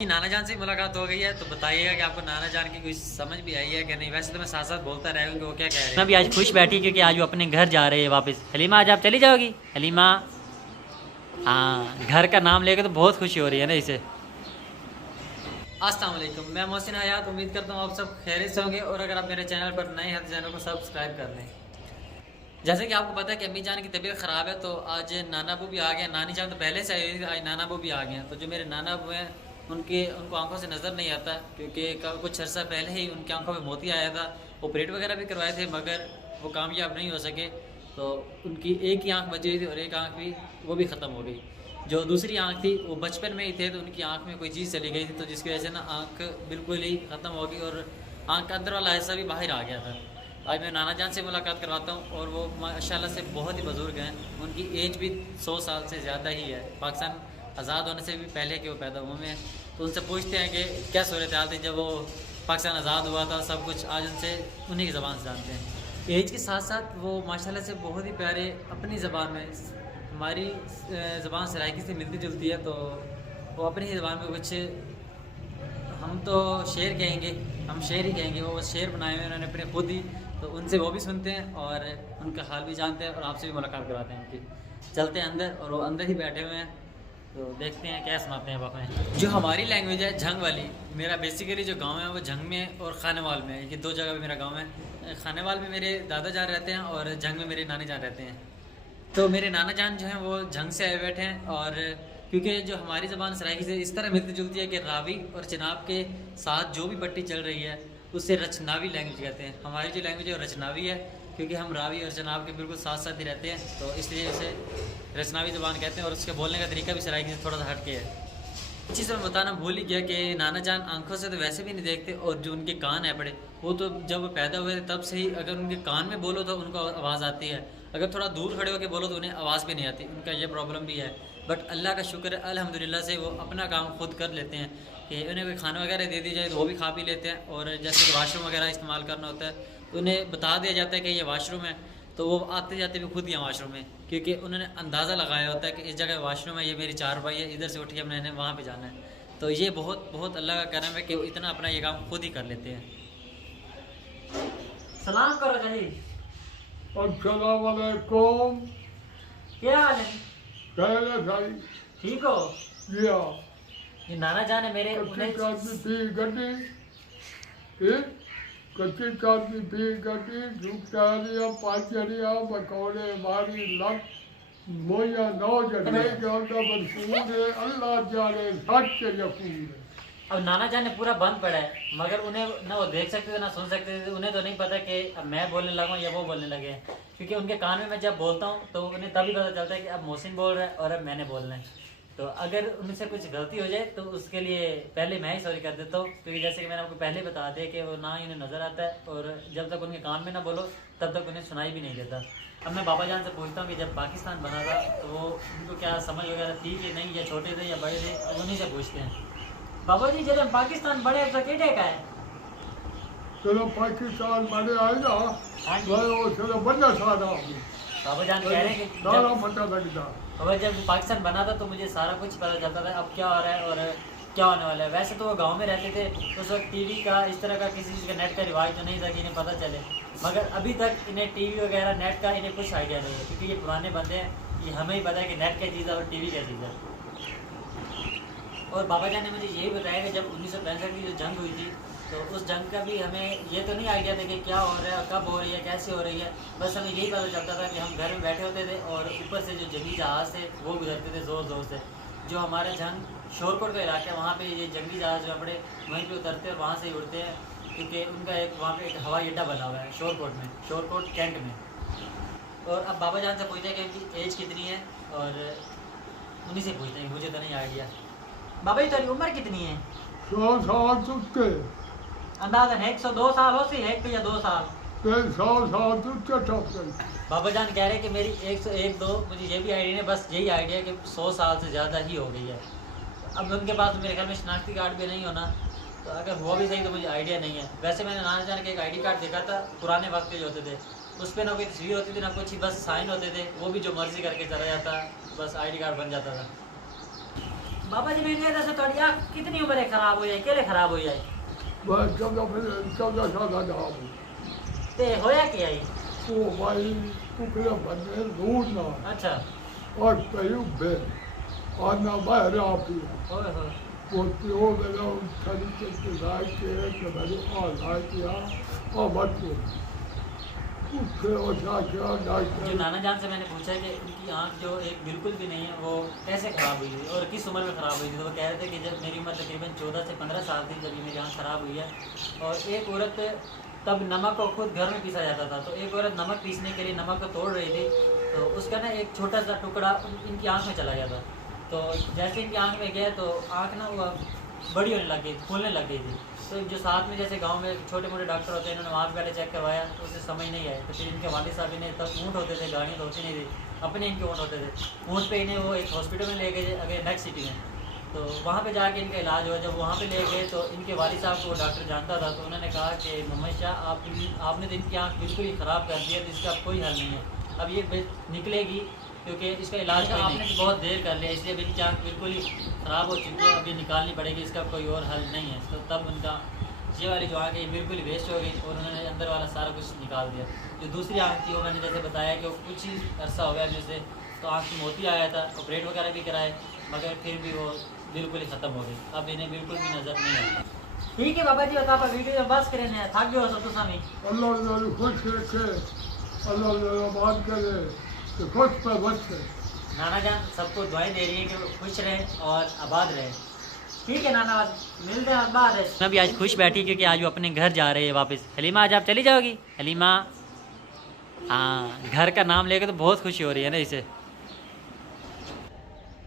नाना जान से मुलाकात हो गई है तो बताइएगा कि आपको नाना जान की कुछ समझ भी आई है कि नहीं। वैसे तो मैं साथ साथ बोलता रहा हूँ कि वो क्या कह रहे हैं। मैं भी आज खुश बैठी क्योंकि आज वो अपने घर जा रहे हैं वापस। हलीमा आज आप चली जाओगी हलीमा? हाँ, घर का नाम लेकर तो बहुत खुशी हो रही है ना इसे। अस्सलाम वालेकुम, मैं मोहसिन हयात। उम्मीद करता हूँ आप सब खैरियत से होंगे और अगर आप मेरे चैनल पर नए हैं तो चैनल को सब्सक्राइब कर लें। जैसे कि आपको पता है कि अम्मी जान की तबीयत ख़राब है तो आज नाना अबू भी आ गए। नानी जान तो पहले से आई हुई थी, आज नाना अबू भी आ गए हैं। तो जो मेरे नाना अबू हैं उनको आंखों से नज़र नहीं आता क्योंकि कुछ अर्सा पहले ही उनकी आंखों में मोती आया था। ऑपरेट वगैरह भी करवाए थे मगर वो कामयाब नहीं हो सके। तो उनकी एक ही आँख बची हुई थी और एक आँख भी वो भी ख़त्म हो गई। जो दूसरी आँख थी वो बचपन में ही थे तो उनकी आँख में कोई चीज़ चली गई थी तो जिसकी वजह से ना आँख बिल्कुल ही ख़त्म हो गई और आँख का अंदर वाला हिस्सा भी बाहर आ गया था। आज मैं नाना जान से मुलाकात करवाता हूँ और वो माशाल्लाह से बहुत ही बुज़ुर्ग हैं। उनकी एज भी 100 साल से ज़्यादा ही है। पाकिस्तान आज़ाद होने से भी पहले के वो पैदा हुए हैं। तो उनसे पूछते हैं कि क्या सूरत हाल थी जब वो पाकिस्तान आज़ाद हुआ था, सब कुछ आज उनसे उन्हीं की ज़बान से जानते हैं। एज के साथ साथ वो माशाल्लाह से बहुत ही प्यारे अपनी ज़बान में हमारी ज़बान सराइकी से मिलती जुलती है। तो वो अपनी ही ज़बान में कुछ हम तो शेर कहेंगे, हम शेर ही कहेंगे, वो शेर बनाए हुए उन्होंने अपने खुद ही। तो उनसे वो भी सुनते हैं और उनका हाल भी जानते हैं और आपसे भी मुलाकात करवाते हैं उनकी। चलते हैं अंदर और वो अंदर ही बैठे हुए हैं तो देखते हैं क्या सुनाते हैं बातें। जो हमारी लैंग्वेज है झंग वाली, मेरा बेसिकली जो गांव है वो झंग में और खानेवाल में, ये दो जगह पे मेरा गांव है। खानेवाल में मेरे दादा जान रहते हैं और झंग में मेरे नानी जान रहते हैं। तो मेरे नाना जान जो हैं वो झंग से आए बैठे हैं और क्योंकि जो हमारी ज़बान सराइकी से इस तरह मिलती जुलती है कि रावी और चिनाब के साथ जो भी पट्टी चल रही है उससे रचनावी लैंग्वेज कहते हैं। हमारी जो लैंग्वेज है वो रचनावी है क्योंकि हम रावी और चिनाब के बिल्कुल साथ साथ ही रहते हैं तो इसलिए उसे रचनावी ज़बान कहते हैं और उसके बोलने का तरीका भी सराइकी से थोड़ा सा हटके है। इस चीज़ में बताना भूल ही गया कि नाना जान आंखों से तो वैसे भी नहीं देखते और जो उनके कान है बड़े, वो तो जब वो पैदा हुए थे तब से ही अगर उनके कान में बोलो तो उनको आवाज़ आती है, अगर थोड़ा दूर खड़े होकर बोलो तो उन्हें आवाज़ भी नहीं आती। उनका ये प्रॉब्लम भी है बट अल्लाह का शुक्र है अल्हम्दुलिल्लाह से वो अपना काम खुद कर लेते हैं कि उन्हें कोई खाना वगैरह दे दी जाए तो वो भी खा पी लेते हैं। और जैसे कि वाशरूम वगैरह इस्तेमाल करना होता है तो उन्हें बता दिया जाता है कि ये वाशरूम है तो वो आते जाते भी खुद यहाँ वाशरूम में, क्योंकि उन्होंने अंदाज़ा लगाया होता है कि इस जगह वाशरूम है, ये मेरी चारपाई है, इधर से उठिए मैंने वहाँ पे जाना है। तो ये बहुत बहुत अल्लाह का करम है कि वो इतना अपना ये काम खुद ही कर लेते हैं। सलाम करो जही। अस्सलाम वालेकुम। क्या हाल है? खैर है भाई। ठीक हो? जी हाँ। ये नाना जान है मेरे। कच्ची चादनी पी गड्डी, ठीक? कच्ची चादनी पी गड्डी, झुकचारियाँ, पाचरियाँ, बकौले मारी लग, मोया नौ जगह के अंदर भरपूर है, अल्लाह जाने सच्चे यकून है। अब नाना जान ने पूरा बंद पड़ा है मगर उन्हें ना वो देख सकते थे ना सुन सकते थे। उन्हें तो नहीं पता कि अब मैं बोलने लगा या वो बोलने लगे हैं क्योंकि उनके कान में मैं जब बोलता हूँ तो उन्हें तभी पता चलता है कि अब मोहसिन बोल रहा है और अब मैंने बोलना है। तो अगर उनसे कुछ गलती हो जाए तो उसके लिए पहले मैं ही सॉरी कर देता हूँ क्योंकि जैसे कि मैंने आपको पहले बता दिया कि वो ना ही उन्हें नज़र आता है और जब तक उनके कान में ना बोलो तब तक उन्हें सुनाई भी नहीं देता। अब मैं बाबा जान से पूछता हूँ कि जब पाकिस्तान बना था तो वो उनको क्या समझ वगैरह थी कि नहीं, या छोटे थे या बड़े थे, अब उन्हीं से पूछते हैं। बाबा जी जब पाकिस्तान बड़े तो केटे का है? चलो पाकिस्तान बने आएगा, वो चलो बड़ा सारा बाबा जान कह रहे हैं कि सारा पता लगता। बाबा जब पाकिस्तान बना था तो मुझे सारा कुछ पता चलता था अब क्या हो रहा है और क्या होने वाला है। वैसे तो वो गांव में रहते थे उस वक्त टीवी का इस तरह का किसी चीज़ का नेट का रिवाज तो नहीं था कि इन्हें पता चले, मगर अभी तक इन्हें टीवी वगैरह नेट का इन्हें कुछ आइडिया नहीं है क्योंकि ये पुराने बंदे हैं। ये हमें ही पता है कि नेट क्या चीज़ है और टीवी क्या चीज़ है। और बाबा जान ने मुझे यही बताया कि जब 1965 की जो जंग हुई थी तो उस जंग का भी हमें ये तो नहीं आइडिया था कि क्या हो रहा है, कब हो रही है, कैसे हो रही है। बस हमें यही पता चलता था कि हम घर में बैठे होते थे और ऊपर से जो जंगी जहाज़ थे वो गुजरते थे ज़ोर ज़ोर से। जो हमारे जंग शोरकोट का इलाका है वहाँ पे ये जंगी जहाज़ जो बड़े वहीं पे उतरते हैं और वहाँ से ही उड़ते हैं क्योंकि उनका एक वहाँ पे एक हवाई अड्डा बना हुआ है शोरकोट में, शोरकोट कैंट में। और अब बाबा जान से पूछते हैं कि इनकी एज कितनी है और उन्हीं से पूछते हैं, मुझे तो नहीं आइडिया। बाबा जी तुम्हारी उम्र कितनी है? 100 साल चुके, अंदाजन 102 साल हो सी है या 2 साल? 100 साल चुके टॉप। बाबा जान कह रहे हैं कि मेरी 101-2, मुझे ये भी आइडिया नहीं, बस यही आइडिया कि 100 साल से ज़्यादा ही हो गई है। अब उनके पास मेरे ख्याल में शनाख्ती कार्ड भी नहीं होना, तो अगर हुआ भी सही तो मुझे आइडिया नहीं है। वैसे मैंने नाना जान के एक ID कार्ड देखा था पुराने वक्त के जो होते थे, उस पर ना कोई तस्वीर होती थी ना कुछ ही, बस साइन होते थे, वो भी जो मर्जी करके चला जाता, बस ID कार्ड बन जाता था। बाबा जी मैंने दसो थोड़ी आँख कितनी उम्र है खराब हो जाए केले खराब हो जाए बस 14 साल का था ते होया क्या ही वो भाई कुकड़े बनने दूर ना अच्छा और कहीं बे और ना बाहर आप ही ओए हो वो प्यो मेरा तरीके से लाए के तो मैंने और लाए किया और मत को उससे और क्या जो डॉक्टर नाना जान से मैंने पूछा कि उनकी आँख जो एक बिल्कुल भी नहीं है वो कैसे ख़राब हुई है और किस उम्र में ख़राब हुई थी। तो वो कह रहे थे कि जब मेरी उम्र तकरीबन 14 से 15 साल थी जब ये मेरी आँख ख़राब हुई है। और एक औरत तब नमक को खुद घर में पीसा जाता था, तो एक औरत नमक पीसने के लिए नमक को तोड़ रही थी तो उसका ना एक छोटा सा टुकड़ा इनकी आँख में चला गया था। तो जैसे इनकी आँख में गया तो आँख ना वो बड़ी होने लग गई, फूलने लग गई थी। तो जो साथ में जैसे गांव में छोटे मोटे डॉक्टर होते हैं इन्होंने वहाँ पहले चेक करवाया तो उसे समझ नहीं आया। तो फिर इनके वालिद साहब इन्हें तब ऊँट होते थे, गाड़ियाँ तो होती नहीं थी, अपने इनके ऊँट होते थे। ऊँट पे इन्हें वो एक हॉस्पिटल में ले गए अगर नेक्स्ट सिटी में, तो वहाँ पे जाके इनका इलाज हुआ। जब वहाँ पे ले गए तो इनके वालिद साहब को डॉक्टर जानता था, तो उन्होंने कहा कि मोहम्मद शाह आपने तो इनकी आँख बिल्कुल ही ख़राब कर दिया, तो इसका कोई हल नहीं है, अब ये निकलेगी क्योंकि इसका इलाज आपने तो बहुत देर कर लिया, इसलिए इनकी आँख बिल्कुल ही ख़राब हो चुकी है, अभी निकालनी पड़ेगी, इसका कोई और हल नहीं है। तो तब उनका ये वाली जो आँख है ये बिल्कुल ही वेस्ट हो गई और उन्होंने अंदर वाला सारा कुछ निकाल दिया। जो दूसरी आँख थी वो मैंने जैसे बताया कि वो कुछ ही अरसा हो गया जैसे, तो आँख में मोती आया था, ऑपरेट वगैरह भी कराए, मगर फिर भी वो बिल्कुल ही ख़त्म हो गई, अब इन्हें बिल्कुल भी नज़र नहीं आता। ठीक है बाबा जी, बता वीडियो बस करें थक गए हो तो स्वामी अल्लाह खुश रखे, अल्लाह बात करे तो खुश पर बचे। नाना जान सबको दुआएं दे रही है कि वो खुश रहें और आबाद रहें। ठीक है नाना, मिलते हैं बाद में। मैं भी आज खुश बैठी क्योंकि आज वो अपने घर जा रहे हैं वापस। हलीमा आज आप चली जाओगी? हलीमा हाँ, घर का नाम लेकर तो बहुत खुशी हो रही है ना इसे।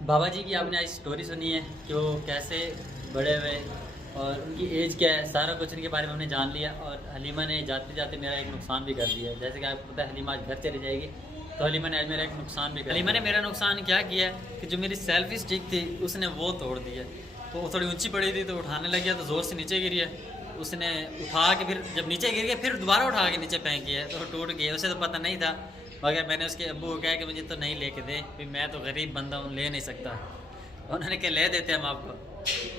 बाबा जी की आपने आज स्टोरी सुनी है कि वो कैसे बड़े हुए और उनकी एज क्या है, सारा कुछ उनके बारे में हमने जान लिया। और हलीमा ने जाते जाते मेरा एक नुकसान भी कर दिया। जैसे कि आपको पता है हलीमा आज घर चली जाएगी, तो हलीमा ने आज मेरा एक नुकसान भी कर। हलीमा ने मेरा नुकसान क्या किया कि जो मेरी सेल्फी स्टिक थी उसने वो तोड़ दी है। तो वो थोड़ी ऊंची पड़ी थी तो उठाने लग गया तो ज़ोर से नीचे गिरी है। उसने उठा के फिर जब नीचे गिर गया फिर दोबारा उठा के नीचे फेंकी है तो टूट गई। उसे तो पता नहीं था, मगर मैंने उसके अब्बू को कहा कि मुझे तो नहीं लेके दे, फिर मैं तो गरीब बंदा हूँ, ले नहीं सकता। उन्होंने क्या ले देते हम आपको।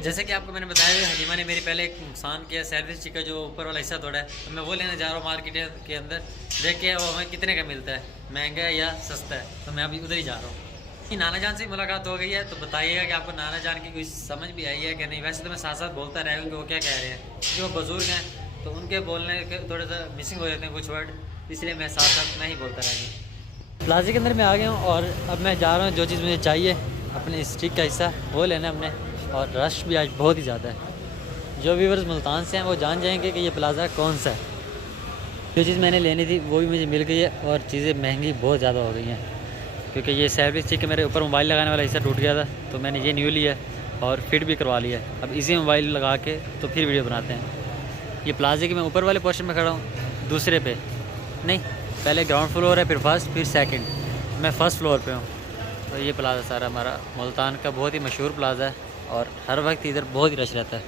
जैसे कि आपको मैंने बताया हलीमा ने मेरी पहले एक नुकसान किया, सेल्फी स्टिक का जो ऊपर वाला हिस्सा तोड़ा है, तो मैं वो लेने जा रहा हूँ मार्केट के अंदर, देख के वो हमें कितने का मिलता है, महंगा है या सस्ता है, तो मैं अभी उधर ही जा रहा हूँ। नाना जान से मुलाकात हो गई है, तो बताइएगा कि आपको नाना जान की कुछ समझ भी आई है कि नहीं। वैसे तो मैं साथ साथ बोलता रहा हूँ कि वो क्या कह रहे हैं, जो बुजुर्ग हैं तो उनके बोलने के थोड़ा सा मिसिंग हो जाते हैं कुछ वर्ड, इसलिए मैं साथ साथ नहीं बोलता रह गया। प्लाजा के अंदर मैं आ गया हूँ और अब मैं जा रहा हूँ जो चीज़ मुझे चाहिए अपने स्टिक का हिस्सा वो लेना हमने। और रश भी आज बहुत ही ज़्यादा है। जो व्यूअर्स मुल्तान से हैं वो जान जाएंगे कि ये प्लाज़ा कौन सा है। जो चीज़ मैंने लेनी थी वो भी मुझे मिल गई है और चीज़ें महंगी बहुत ज़्यादा हो गई हैं क्योंकि ये सेल्फी स्टिक मेरे ऊपर मोबाइल लगाने वाला हिस्सा टूट गया था, तो मैंने ये न्यू लिया और फिट भी करवा लिया है। अब इसी मोबाइल लगा के तो फिर वीडियो बनाते हैं। ये प्लाजे के मैं ऊपर वाले पोर्शन में खड़ा हूँ, दूसरे पे नहीं, पहले ग्राउंड फ्लोर है, फिर फर्स्ट, फिर सेकंड, मैं फ़र्स्ट फ्लोर पे हूँ। तो ये प्लाज़ा सारा हमारा मुल्तान का बहुत ही मशहूर प्लाज़ा है और हर वक्त इधर बहुत ही रश रहता है।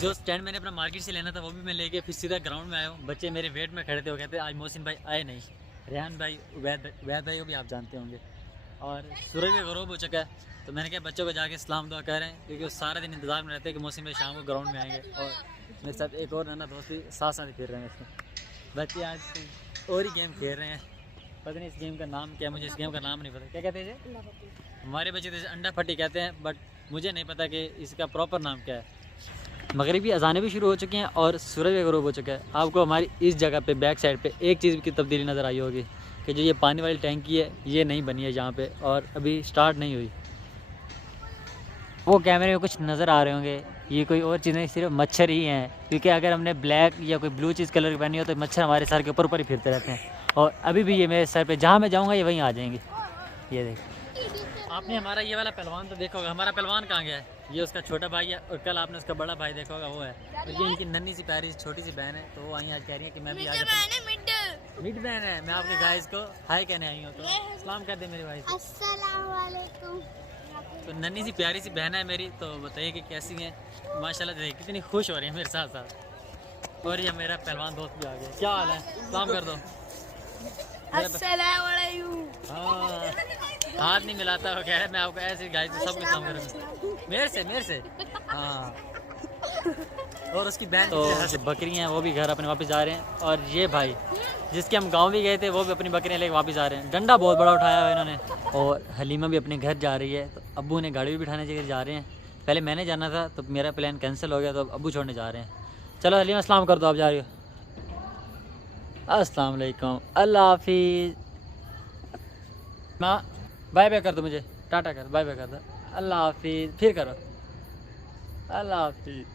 जो स्टैंड मैंने अपना मार्केट से लेना था वो भी मैं लेके फिर सीधा ग्राउंड में आया हूँ। बच्चे मेरे वेट में खड़े थे, वो कहते आज मोहसिन भाई आए नहीं, रेहान भाई, उबैद भाई को भी आप जानते होंगे। और सूरज भी गरूब हो चुका है, तो मैंने कहा बच्चों को जाके सलाम दुआ कर रहे हैं क्योंकि वो सारा दिन इंतज़ार में रहते हैं कि मोहसिन भाई शाम को ग्राउंड में आएंगे। और मेरे साथ एक और नाना दोस्त भी साथ साथ फिर रहे हैं। बच्चे आज और ही गेम खेल रहे हैं, पता नहीं इस गेम का नाम क्या है, मुझे इस गेम का नाम नहीं पता। क्या कहते हैं हमारे बच्चे तो अंडा फटी कहते हैं, बट मुझे नहीं पता कि इसका प्रॉपर नाम क्या है। मगरिबी अजानें भी शुरू हो चुकी हैं और सूरज भी गरूब हो चुका है। आपको हमारी इस जगह पे बैक साइड पे एक चीज़ की तब्दीली नज़र आई होगी कि जो ये पानी वाली टैंकी है ये नहीं बनी है यहाँ पे और अभी स्टार्ट नहीं हुई। वो कैमरे में कुछ नज़र आ रहे होंगे, ये कोई और चीज़ नहीं, सिर्फ मच्छर ही हैं, क्योंकि अगर हमने ब्लैक या कोई ब्लू चीज़ कलर की पहनी हो तो मच्छर हमारे सर के ऊपर ऊपर ही फिरते रहते हैं। और अभी भी ये मेरे सर पे जहाँ मैं जाऊँगा ये वहीं आ जाएंगे। ये देख, आपने हमारा ये वाला पहलवान तो देखा होगा, हमारा पहलवान कहाँ गया है? ये उसका छोटा भाई है और कल आपने उसका बड़ा भाई देखा होगा, वो है। और ये इनकी नन्ही सी प्यारी छोटी सी बहन है, तो वो आई आज कह रही है कि मैं भी आज मिड बहन है, मैं आपके गाइस को हाय कहने आई हूँ, तो सलाम कर दे मेरे भाई से। अस्सलाम वालेकुम। तो नन्ही सी प्यारी सी बहन है मेरी, तो बताइए कि कैसी है? माशाल्लाह देखिए कितनी खुश हो रही है मेरे साथ साथ। और ये मेरा पहलवान दोस्त भी आ गया। क्या हाल है? सलाम कर दो। अस्सलाम वालेकुम। हाँ हाथ नहीं मिलाता, वो कह रहा है मैं आपको ऐसे गाइस सब कुछ काम करूँगा मेरे से हाँ। और उसकी बहन तो जो बकरियाँ हैं वो भी घर अपने वापस जा रहे हैं। और ये भाई जिसके हम गांव भी गए थे वो भी अपनी बकरियाँ लेकर वापस आ रहे हैं। डंडा बहुत बड़ा उठाया हुआ है इन्होंने। और हलीमा भी अपने घर जा रही है, तो अब्बू ने गाड़ी भी बिठाने के लिए जा रहे हैं। पहले मैंने जाना था तो मेरा प्लान कैंसिल हो गया, तो अब अब्बू छोड़ने जा रहे हैं। चलो हलीमा अस्सलाम कर दो, आप जा रही हो। अस्सलाम वालेकुम, अल्लाह हाफिज़। माँ बाय बाय कर दो, मुझे टाटा कर, बाय बाय कर दो, अल्लाह हाफिज़, फिर करो अल्लाह हाफिज़।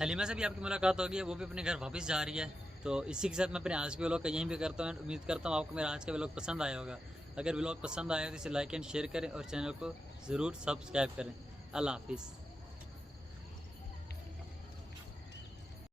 हलीमा से भी आपकी मुलाकात होगी, वो भी अपने घर वापस जा रही है। तो इसी के साथ मैं अपने आज के व्लॉग का यहीं पे करता हूँ। उम्मीद करता हूँ आपको मेरा आज का व्लॉग पसंद आया होगा। अगर व्लॉग पसंद आया तो इसे लाइक एंड शेयर करें और चैनल को ज़रूर सब्सक्राइब करें। अल्लाह हाफिज़।